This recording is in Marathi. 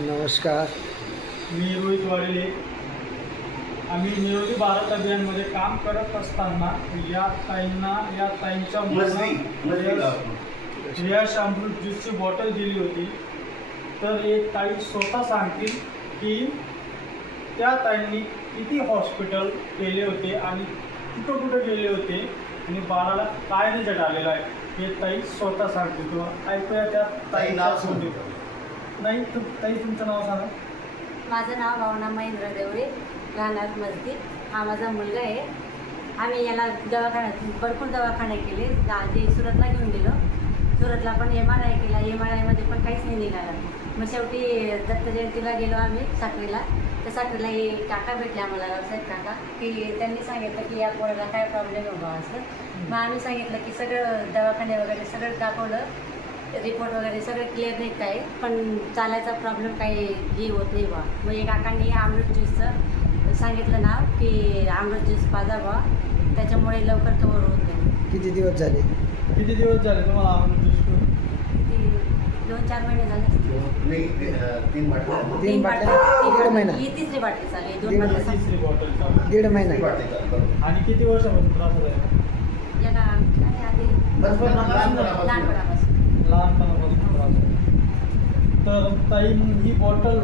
नमस्कार. मी रोहित वाडेले. आम्ही निरोगी भारत अभियानमध्ये काम करत असताना या ताईंच्या यश अमृत ज्यूसची बॉटल दिली होती. तर एक ताई स्वतः सांगतील की त्या ताईंनी किती हॉस्पिटल केले होते आणि कुठं कुठं गेले होते आणि बाळाला काय रिझल्ट आलेला आहे हे ताई स्वतः सांगतील. किंवा ऐकूया त्या ताई नाव सांगते. नाही ताई तुमचं नाव सांगा. माझं नाव भावना महेंद्र देवरे, राहणार मस्जिद. हा माझा मुलगा आहे. आम्ही याला दवाखान्यात भरपूर दवाखाने केले. ते सुरतला घेऊन गेलो. सुरतला पण MRI केला. MRIमध्ये पण काहीच नाही निघालं. मग शेवटी दत्त जयंतीला गेलो आम्ही साखरेला. तर साखरेला हे काका भेटले आम्हाला, व्यावसायिक काका, की त्यांनी सांगितलं की या पोराला काय प्रॉब्लेम आहे बा असं. मग आम्ही सांगितलं की सगळं दवाखाने वगैरे सगळं दाखवलं, रिपोर्ट वगैरे सगळं क्लिअर निघत आहे, पण चालायचा प्रॉब्लेम काही हे होत नाही बा. मग एक काकांनी अमृत ज्यूसचं सांगितलं नाव की अमृत ज्यूस पाजा बा, त्याच्यामुळे लवकर कवर होत नाही. किती दिवस झाले? किती दिवस झाले तुम्हाला अमृत ज्यूस पिऊन? किती 2-4 महिने झाले. 3 बाटल्या. दीड महिना. ही तिसरी बाटली चालू आहे. 2 दीड बाटल्या तिसरी बॉटल चालू. दीड महिना. आणि किती वर्षापासून त्रास होत आहे? याला काय आधी लहानपणापासून लहानपणापासून त्रास होतो. तर ताई ही बॉटल